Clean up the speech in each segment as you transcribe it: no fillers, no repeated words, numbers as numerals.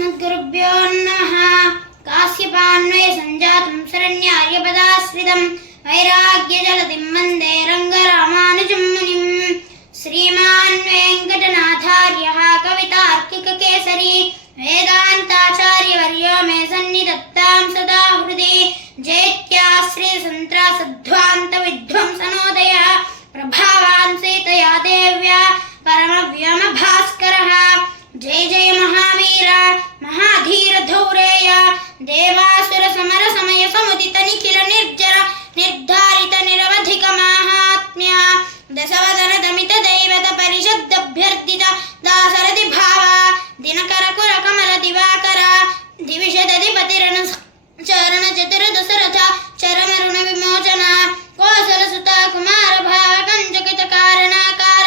अस्मद्गुरुभ्यो नमः। काश्यपान्वये सञ्जातं शरण्यार्यपदाश्रितं वैराग्यजलधिं वन्दे रङ्गरामानुजं मुनिं। श्रीमान् वेङ्कटनाथार्यः कवितार्किककेसरी वेदान्ताचार्यवर्यो मे सन्निधत्तां सदा हृदि। जैत्याश्रितसन्त्रासध्वान्तविध्वंसनोदयः प्रभावान् सीतया देव्या परमव्योमभास्करः। जय जय महावीर महाधीर धौरेय देवासुर समर समय समुदित निखिल निर्जर निर्धारित निरवधिक माहात्म्य दशवदन दमित दैवत परिशुद्ध अभ्यर्थित दासरथि भाव दिनकर कुल कमल दिवाकर दिविषदधिपतिरण चरण चतुर दशरथ चरम ऋण विमोचन कौशल सुता कुमार भाव कंचकित कारणाकार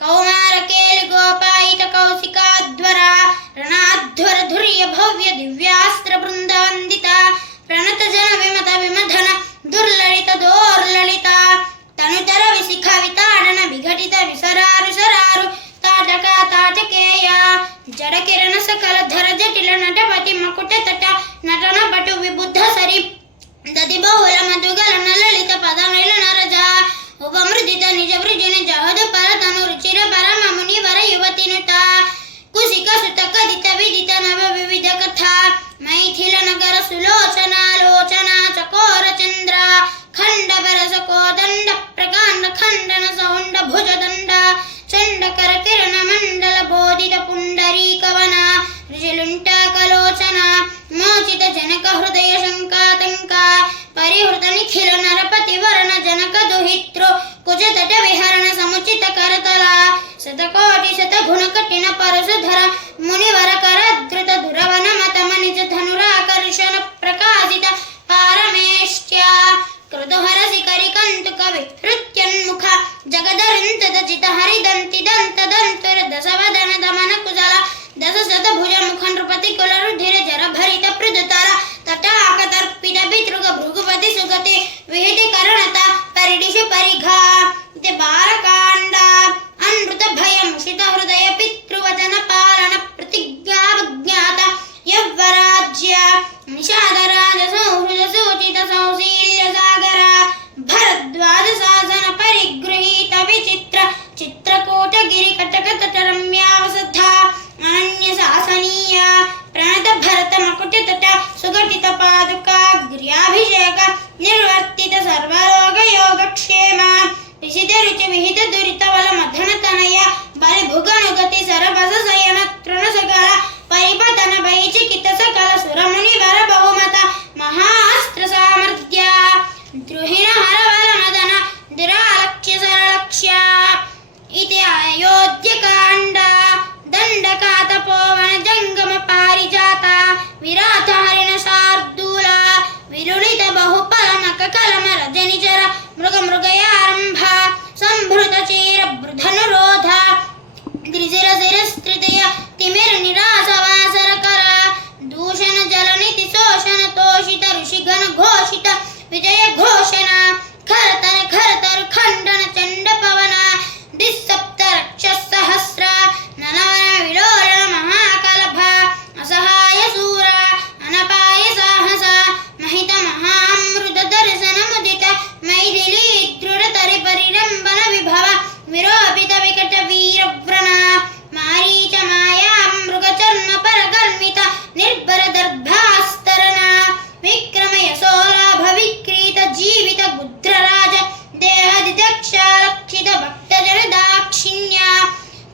कौमार केलि गोपायित कौशिकाध्वर ರಣಾಧ್ವರ ಧುರ್ಯ ಭವ್ಯ ದಿವ್ಯಾಸ್ತ್ರ ಬೃಂದ ವಂದಿತ ಪ್ರಣತ ಜನ ವಿಮತ ವಿಮಧನ ದುರ್ಲಲಿತ ದೋರ್ಲಲಿತ ತನುತರ ವಿಶಿಖ ವಿತಾಡನ ವಿಘಟಿತ ವಿಸರಾರು ಸರಾರು ತಾಟಕ ತಾಟಕೇಯ ಜಡ ಕಿರಣ ಸಕಲ ಧರ ಜಟಿಲ ನಟಪತಿ ಮಕುಟ ತಟ ನಟನ ಪಟು ವಿಬುದ್ಧ ಸರಿ ದದಿ ಬಹುಲ ಮಧುಗಲ ನಲಲಿತ ಪದ ಮೇಲನ ರಜ ಉಪಮೃದಿತ ನಿಜ ವೃಜಿನ ಜಹದ ಪರ ತನು ರುಚಿರ ಪರಮ ಮುನಿವರ ಯುವತಿನುತ कुशिक सुत कदित विदित नव विविध कथा मैथिल नगर सुलोचना लोचना चकोर चंद्र खंड बरस कोदंड प्रकांड खंडन सौंड भुज दंड चंड कर किरण मंडल बोधित पुंडरी कवन ऋषिलुंट कलोचन मोचित जनक हृदय शंकातंक परिहृत निखिल नरपति वरण जनक दुहितृ कुज तट विहरण समुचित करतल शतकोटि शत गुण कठिन परशुधर मुनिवर कर धृत धुरवन मत मनिज धनुराकर्षण प्रकाशित पारमेष्ट्य कृतुहर शिखरि कंतुक विहृत्योन्मुख जगदरुंतद चित हरिदंति दंत दंतुर दशवदन दमन कुशल दश शत भुज मुख नृपति कुल रुधिर जर भरित पृदुतर तटाक तर्पित पितृग भृगुपति सुगति विहिति करुणता परिडिषु परिघा इति बालकांड अनृत भय मुषित हृदय पितृवचन पालन प्रतिज्ञा विज्ञात यव्वराज्य निषादराज सौहृद सूचित सौशील्य सागर भरद्वाज शासन परिगृहीत विचित्र चित्रकूट गिरि कटक तट रम्यावसथा अनन्य शासनीय प्रणत भरत मकुट तट सुगठित पादुका गृहाभिषेक निर्वर्तित सर्वरोग योगक्षेम ऋषित रुचि विहित दुरित बल मधन तनय बलि भुगनुगति सरबस शयन तृण सकल परिपतन वैचिकित सकल सुरमुनि वर बहुमत महास्त्र सामर्थ्य द्रुहिण हर बल मदन दुरालक्ष्य सरलक्ष्य इति अयोध्य कांड दंडका तपोवन जंगम पारिजात विराट हरिण शार्दूल विरुलित बहुफल मक कलम रजनिचर मृग मृगयारंभ संभृत चीर बृधनुरोध द्रिजिर शिरस्त्रितय तिमिर निराश वासर कर दूषण जलनिति शोषण तोषित ऋषिगण घोषित विजय घोषण खरतर खंडन चंड पवन दिसप्त रक्षस सहस्र ननवन विलोलन महाकलभ असहाय सूर अनपाय साहस महित महामृत दर्शन मुदित मैथिली दृढ़ तरि परिरंबन विभव विरोपित विकट वीर व्रण मारीच माया मृग चर्म परगर्मित निर्भर दर्भास्तरण विक्रम यशोलाभ विक्रीत जीवित गुद्रराज देहदिदक्ष लक्षित भक्त जन दाक्षिण्य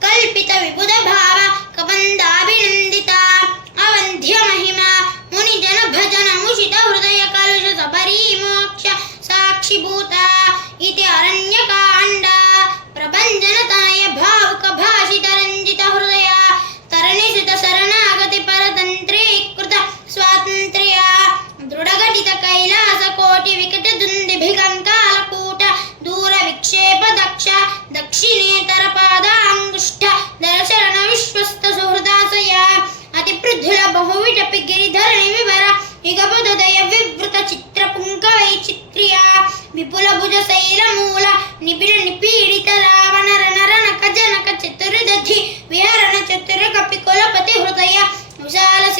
कल्पित विबुध भाव कबंदाभिनंदित अवंध्य महिमा मुनि जन भजन मुषित हृदय कलुष सबरी मोक्ष साक्षीभूत इति अरण्यकांड प्रभंजन तनय भावुक भाषित रंजित हृदय तरणिषित शरणागति परतंत्रीकृत स्वातंत्र्य दृढ़घटित कैलास कोटि विकट दुंदिभिगंकालकूट दूर विक्षेप दक्ष दक्षिणेतर पादांगुष्ठ दर्शरण विश्वस्त सुहृदाशय अति पृथुल बहुविटपि गिरिधरणि विवर इगपदय विवृत चित्र पुंक वैचित्र्य विपुल भुज शैल मूल निबिड़ निपीडित रावण रणक जनक चतुर्दधि विहरण चतुर कपि कुलपति हृदय विशाल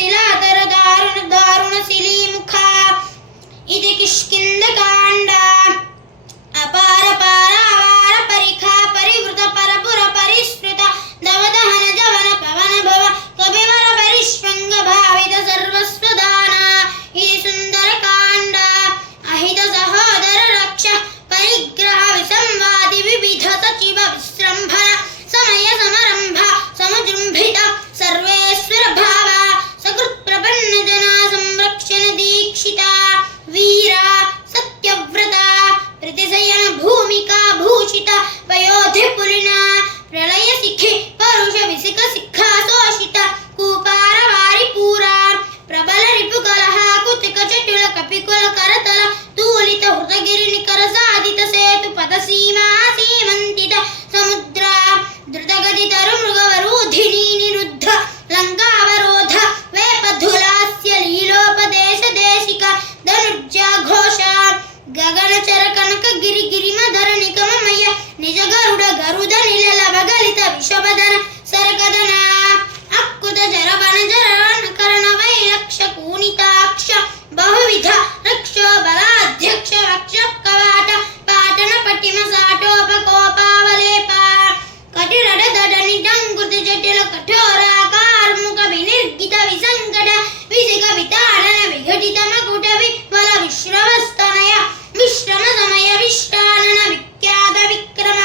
వికుల కరతల తూలిత హృతగిరి నికర సాధిత సేతు పద సీమా సీమంతిత సముద్ర ధృతగతి తరు మృగవరూధిని నిరుద్ధ లంకావరోధ వేపధులాస్య లీలోపదేశ దేశిక ధనుర్జా ఘోష గగనచర కనక గిరి గిరిమ ధరణి కమమయ నిజ గరుడ గరుడ నిలల బగలిత విషవదన సరకదన అక్కుత జరవన జరవన కరణ వైలక్ష కూనితాక్ష బహువిధ రక్షో బలాధ్యక్ష రక్ష కవాట పాటన పటిమ సాటోపకోపావలేప కటిరడ దడని డంకృత జటిల కఠోర కార్ముక వినిర్గిత విసంకట విసిగ వితాడన విఘటిత మకుట విఫల విశ్రవస్తనయ విశ్రమ సమయ విశ్రానన విఖ్యాత విక్రమ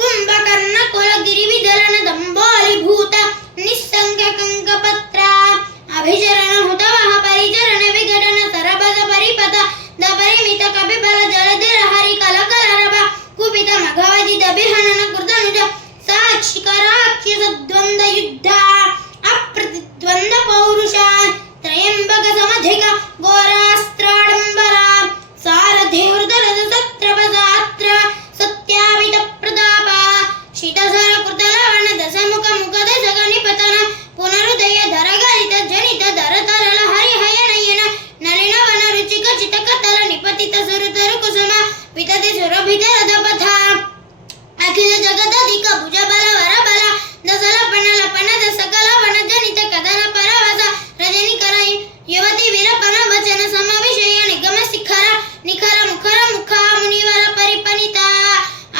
కుంభకర్ణ కులగిరి విదలన దంబోలి భూత నిస్సంగ కంకపత్ర అభిచరణ హుతవహ పరిచరణ విఘటన సరబద పరిపత దపరిమిత కపిబల జలధిర హరి కలకలరభ కుపిత మఘవజిత బిహనన కృతనుజ సాక్షికరాఖ్య సద్వంద యుద్ధ అప్రతిద్వంద పౌరుష త్రయంబక సమధిక ఘోరాస్త్రాడంబర సారథి హృదరథ సత్రపదాత్ర సత్యావిత ప్రతాప శితసర కృతలవన దశముఖ ముఖ దశ గణిపతన పునరుదయ ధరగలిత జనిత ధరతరల హరిహయ నయన నలిన వన రుచిక చితకతల నిపతిత సురతరు కుసుమ వితతి సురభిత రథపథ అఖిల జగదధిక భుజ బల వర బల దశల పనల పనద సకల వన జనిత కదన పరవస రజని కర యువతి విరపన వచన సమ విషయ నిగమ శిఖర నిఖర ముఖర ముఖ మునివర పరిపనిత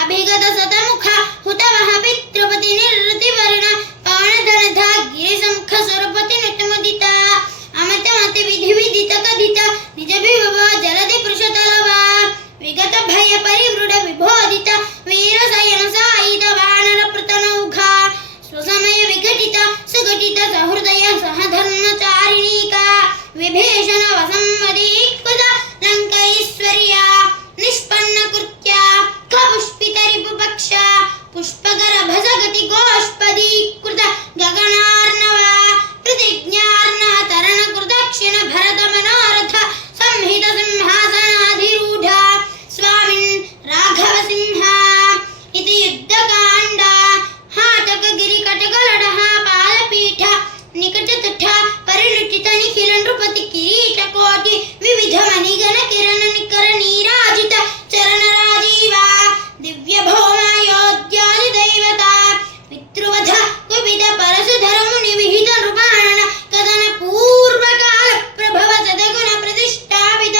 అభిగత సతముఖ హుతవహ పితృపతి నిర్వృతి వరుణ పవనధనధ గిరి సముఖ సురపతి నృతముదిత అమత మతి విధి విదిత కథిత నిజ విభవ జలది పురుషతలవ విగత భయ పరివృఢ విబోధిత వీర సయన సాయిత వానర పృతనౌఘ స్వసమయ విఘటిత సుఘటిత సహృదయ సహధర్మచారిణీక విభీషణ వసంవదీకృత లంకైశ్వర్య నిష్పన్న కృత్య కపుష్పిత రిపుపక్ష పుష్పకర భజగతి గోష్పదీకృత గగనార్ణవ ప్రతిజ్ఞార్ణ తరణ కృతక్షిణ భరత మనోరథ సంహిత సింహాసనాధిరూఢ స్వామిన్ రాఘవ సింహ ఇది యుద్ధకాండ హాటక గిరి కటకలడహ పాదపీఠ నికట తట పరిలుచిత నిఖిల నృపతి కిరీట కోటి వివిధ మణిగణ కిరణ నికర నీరాజిత చరణ రాజీవ దివ్య భౌమయోధ్యాది దైవత పితృవధ కుపిత పరశుధర ముని విహిత నృపాణన కథన పూర్వకాల ప్రభవ సదగుణ ప్రతిష్టాపిత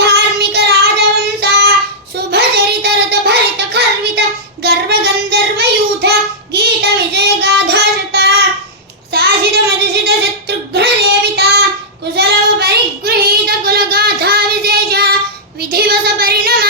ధార్మిక రాజవంశ శుభచరిత రథ భరిత ఖర్విత గర్వ గంధర్వ యూథ గీత విజయ గాథాశత సాసిత మధుసిత శత్రుఘ్న దేవిత కుశలవ పరిగృహీత కుల గాథా విశేష విధివస పరిణమ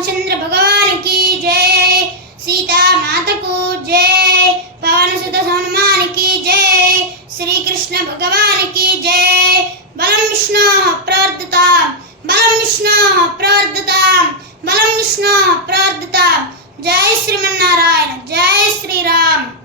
रामचंद्र भगवान की जय, सीता माता को जय, पवन सुत हनुमान की जय, श्री कृष्ण भगवान की जय। बलं विष्णोः प्रवर्धताम्, बलं विष्णोः प्रवर्धताम्, बलं विष्णोः प्रवर्धताम्। जय श्रीमन्नारायण, जय श्री राम।